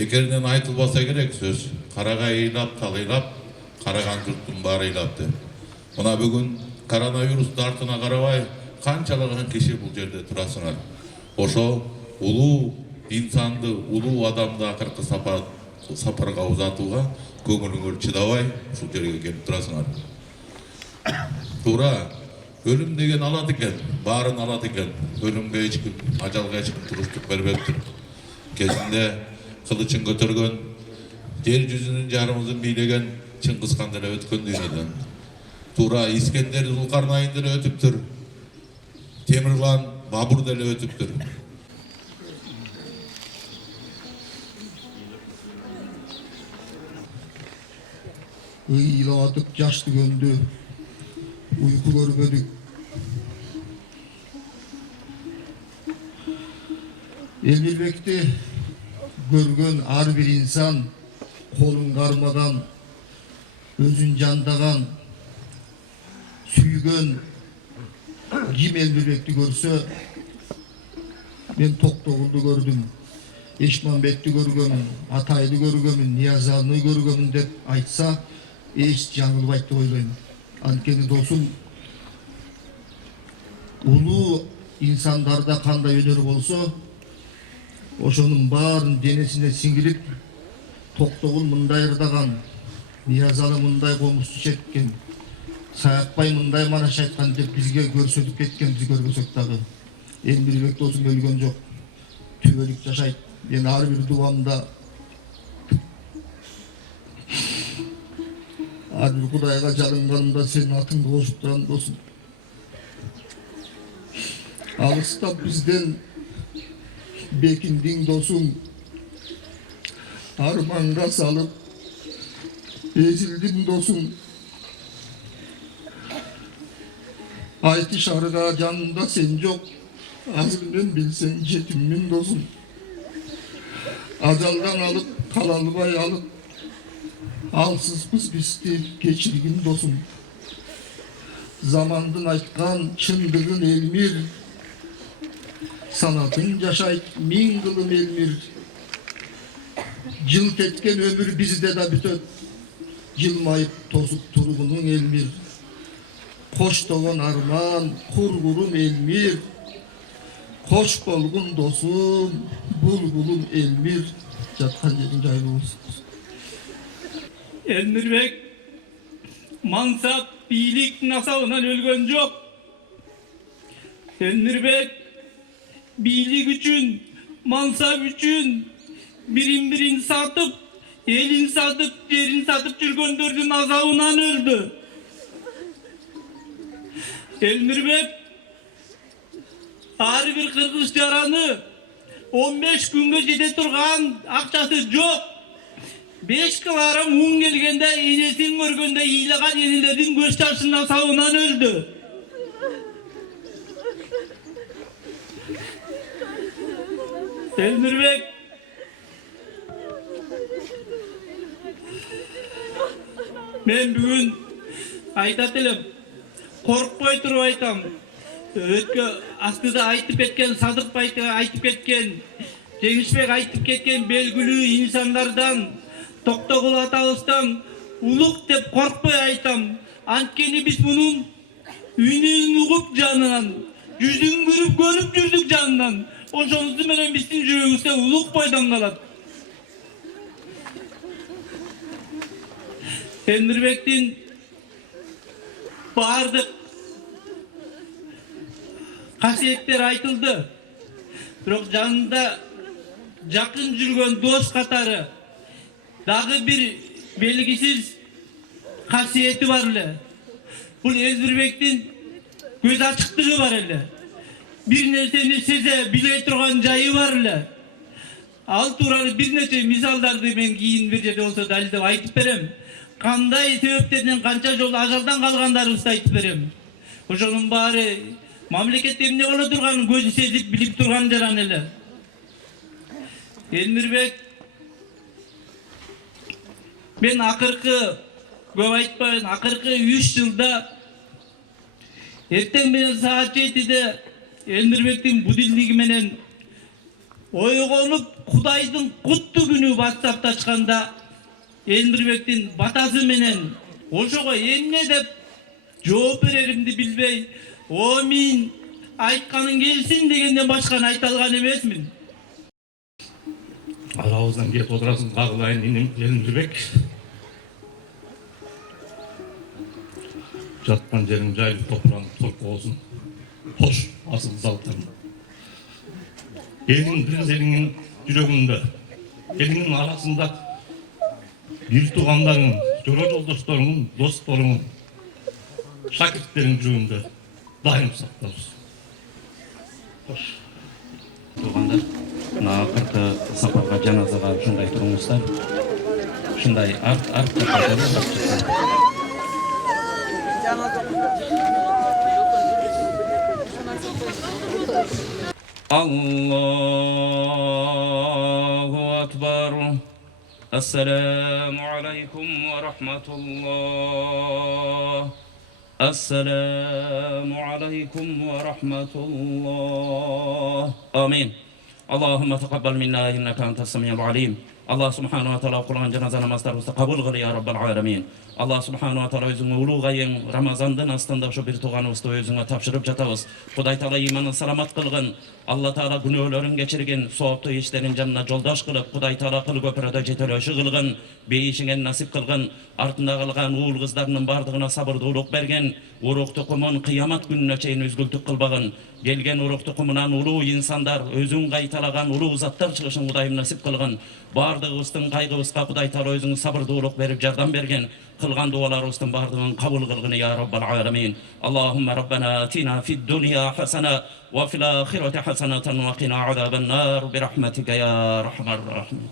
Бекеринен айтылбаса керек сөз. Карагай ыйлап, талыйлап, караган журттун баары ыйлап деп. Мына бүгүн коронавирустун артына карабай канчалаган киши бул жерде турасыңар. Ошо улуу инсанды, улуу адамды акыркы сапарга узатууга көңүлүңөр чыдабай ушул жерге келип турасыңар. Туура, өлүм деген алат экен, баарын алат экен. Өлүмгө эч ким, ажалга эч ким туруштук бербептир. Кезинде кылычын көтөргөн, жер жүзүнүн жарымызын бийлеген Чыңгыз хан деле өткөн дүйнөдөн. Туура, Искендер Зулкарнайын деле өтүптүр. Темирлан Бабур деле өтүптүр. Ыйладык жашты көндү, уйку көрбөдүк. Элмирбекти көргөн ар бир инсан колун кармаган, өзүн жандаган, сүйгөн ким Элмирбекти көрсө, мен Токтогулду көрдүм, Эшмамбетти көргөмүн, Атайды көргөмүн, Ниязаны көргөмүн деп айтса, эч жаңылбайт деп ойлойм. Анткени досум, улуу инсандарда кандай өнөр болсо, ошонун баарын денесине сиңирип, Токтогул мындай ырдаган, Ниязаны мындай комузчу чеккен, Саякбай мындай манаш айткан деп бизге көрсөтүп кеткен, биз көрбөсөк дагы. Элмирбек досум өлгөн жок, түбөлүк жашайт. Мен ар бир дубамда ар бир Кудайга жалынганымда сенин атыңды кошуп турам досум. Алыста бизден Бекиндин досуң арманга салып, Эзилдин досуң айтышарга жанымда сен жок, азыр мен билсең жетиммин досум. Ажалдан алып, кала албай алып, алсызбыз бизди кечиргин досум. Замандын айткан чындыгын Элмир, санатын жашайт миң кылым Элмир. Жылт эткен өмүр бизде да бүтөт, жылмайып тосуп тургунуң Элмир. Коштогон арман, кургурум Элмир, кош болгун досум, булбулум Элмир. Жаткан жериң жайлуу болсун. Элмирбек мансап, бийлик насабынан өлгөн жок. Элмирбек бийлик үчүн, мансап үчүн бирин сатып, элин сатып, жерин сатып жүргөндөрдүн азабынан өлдү. Элмирбек ар бир кыргыз жараны 15 күнгө жете турган акчасы жок. 5 килограмм un келгенде энесин көргөндө ыйлаган энелердин көз жашынын азабынан өлдү. Элмирбек мен бүгүн айтат элем, коркпой туруп айтам. Өткө астыда айтып кеткен, Садыкбай айтып кеткен, Жеңишбек айтып кеткен белгилүү инсандардан, Токтогул атабыздан улук деп коркпой айтам. Анткени биз мунун үнүн угуп жанынан, жүзүн көрүп жүрдүк жанынан. Ошонусу менен биздин жүрөгүбүздө улук бойдон калат. Элмирбектин баардык касиеттер айтылды. Бирок жанында жакын жүргөн дос катары дагы бир белгисиз касиети бар эле. Бул Элмирбектин көз ачыктыгы бар эле. Бир нерсени сезе биле турган жайы бар эле. Ал тууралуу бир нече мисалдарды мен кийин бир жерде болсо далилдеп айтып берем. Кандай себептерден канча жолу ажалдан калгандарыбызды айтып берем. Ошонун баары мамлекетте эмне боло турганын көзү сезип билип турган жаран эле. Элмирбек мен акыркы көп айтпайын, акыркы 3 жылда эртең менен саат 7'de Элмирбектин будильниги менен ойгонуп Kudayдын куттуу күнү WhatsApp'ta ачканда Элмирбектин батасы менен ошого эмне деп жооп береримди билбей, "Амин, айтканың келсин" дегенден башканы айта алган эмесмин. Арабыздан келип отурасың, кагылайын иним Элмирбек. Жаткан жериң жайлы, топураңың толку болсун. Хош, асыл залттарым. Элиң бирлигиңин жүрөгүндө, элиңин арасында бир туугандарың, жора жолдошторуң, досторуң, шакирттериң жүрөгүндө дайым сакталсын. Хош. Туугандар, мына акыркы сапарга, жаназага ушундай туруңуздар. Ушундай артка кайтып Allahu Akbar. Assalamu alaikum wa rahmatullah. Assalamu alaikum wa rahmatullah. Amin. Allahumma taqabbal minna innaka antas samiul alim. Allah subhanahu wa ta'ala Kur'an cenaze namazlarımızda kabul kıl ya Rabbal alemin. Allah subhanahu wa ta'ala özüne ulu gayın Ramazan'dan astanda şu bir tuğanımızda özüne tapşırıp jatabız. Kuday ta'ala imanın salamat kılgın. Allah ta'ala günahların geçirgin. Soğuktu işlerin canına joldaş kılıp Kuday ta'ala kıl köprüde jetelöşü kılgın. Beyişingen nasip kılgın. Артында калган уул кыздарынын бардыгына сабырдуулук берген, урок тукумун кыямат күнүнө чейин үзгүлтүк кылбагын, келген урок тукумунан улуу инсандар, өзүн кайталаган улуу заттар чыгышын Кудайым насип кылгын. Бардыгыбыздын кайгыбызга Кудай Таала өзүң сабырдуулук берип жардам берген. Кылган дуаларыбыздын бардыгын кабыл кылгын я Rabbal alamin. Allahumma rabbana atina fid dunya hasana wa fil akhirati hasanatan wa qina azaban nar bi rahmatika ya arhamar rahimin.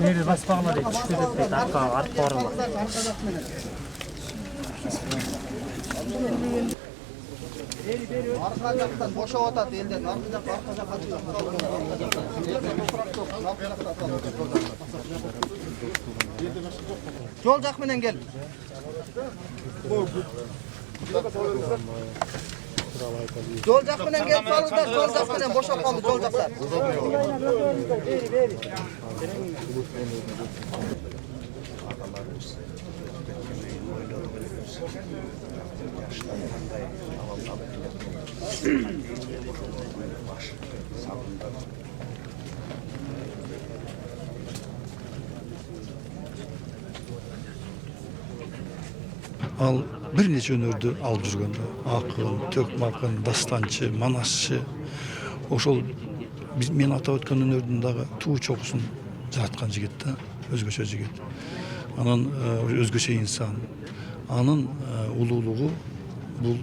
Neri basmağına değil, düştü dedi, arka orala. Arka jaktan boşa atat elden, arka jakka çıkıyor. Jol jak menen gel. Jol jak menen gel, salınlar, jol jak menen boşa kaldı, jol jaklar. Ал bir neçe önürdü alып жүргөндө акын, төкмакын, дастанчы, манасчы ошол мен атап өткөн өнөрдүн дагы туу чокусун жараткан жигит да, өзгөчө жигит. Анын өзгөчө инсан. Анын улуулугу бул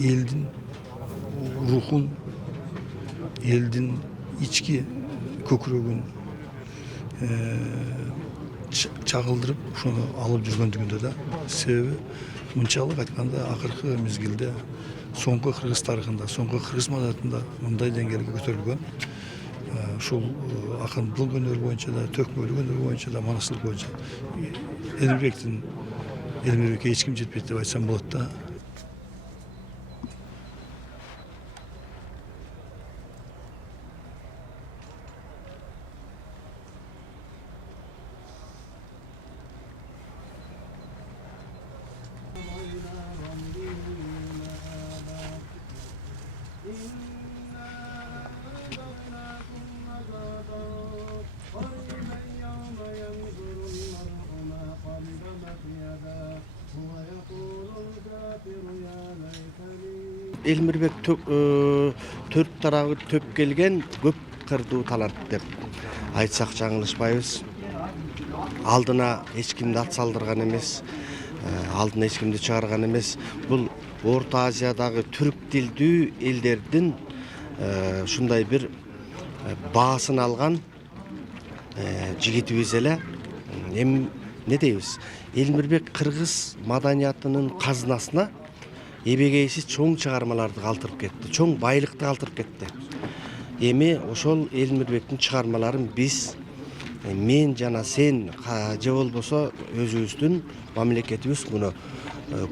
elдің рухын, elдің içki көкірегін чагылдырып ошону алып жүргөндүгүндө да себеби мынчалык айтканда акыркы мезгилде соңку кыргыз тарыхында, соңку кыргыз маданиятында мындай деңгээлге көтөрүлгөн ушул акындылык өнөрү боюнча да, төкмөлүк өнөрү боюнча да, манастык боюнча Элмирбекке эч ким жетпейт деп айтсам болот да. Элмирбек төрт тарабы төп келген көп кырдуу талант деп айтсак жаңылышпайбыз. Алдына эч кимди ат салдырган эмес, алдына эч кимди чыгарган эмес. Бул Орта Азиядагы түрк тилдүү элдердин ушундай бир баасын алган жигитибиз эле. Эми не дейбиз? Элмирбек кыргыз маданиятынын казынасына эбегейсиз чоң чыгармаларды калтырып кетти, чоң байлыкты калтырып кетти. Эми ошол Элмирбектин чыгармаларын биз, мен жана сен же болбосо өзүбүздүн мамлекетибиз муну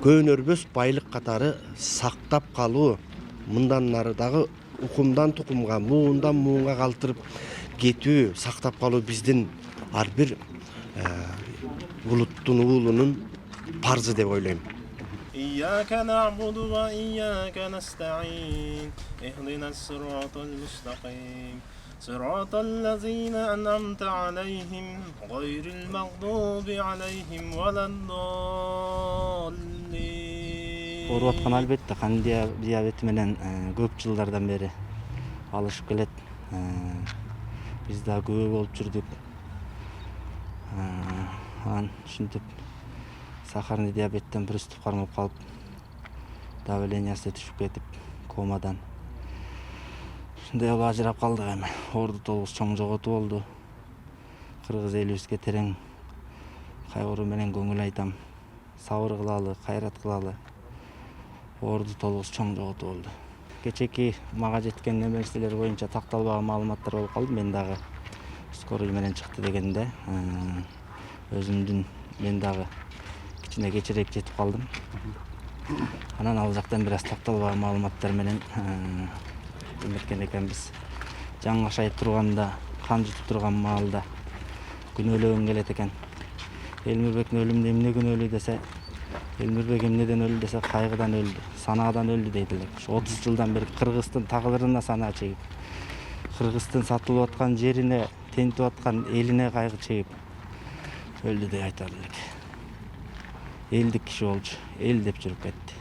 көнөрбөс байлык катары сактап калуу, мындан нары дагы укумдан тукумга, муундан муунга калтырып кетүү, сактап калуу биздин ар бир улуттун уулунун парзы деп ойлойм. إياك نعبد وإياك نستعين اهدنا الصراط المستقيم صراط الذين أنعمت عليهم غير المغضوب عليهم ولا الضالين. Ооруп аткан албетте кан диабети менен көп жылдардан бери алышып келет. Биз да күбө болуп жүрдүк. Анан ушинтип сахарный диабеттен приступ кармап калып, давлениясы түшүп кетип, комадан. Ушундай болуп ажырап калдык эми. Орду толугус чоң жоготуу болду. Кыргыз элибизге терең кайгыруу менен көңүл айтам. Сабыр кылалы, кайрат кылалы. Орду толугус чоң жоготуу болду. Кечеки мага жеткен нерселер боюнча такталбаган маалыматтар болуп калды. Мен дагы скорый менен чыкты дегенде, өзүмдүн мен дагы кичине кечирээк жетип калдым. Анан ал жактан бир аз такталбаган маалыматтар менен эметкен экенбиз. Жаңы ашайып турганда, кан жутуп турган маалда күнөөлөгөн келет экен. Элмирбектин өлүмүндө эмне күнөөлүү десе, Элмирбек эмнеден өлдү десе, кайгыдан өлдү, санаадан өлдү дейт элек. 30 жылдан бери Кыргыздын тагдырына санаа чегип, Кыргыздын сатылып аткан жерине, тентип аткан элине кайгы чегип өлдү деп айталы элек. Элдик киши болчу, эл деп жүрүп кетти.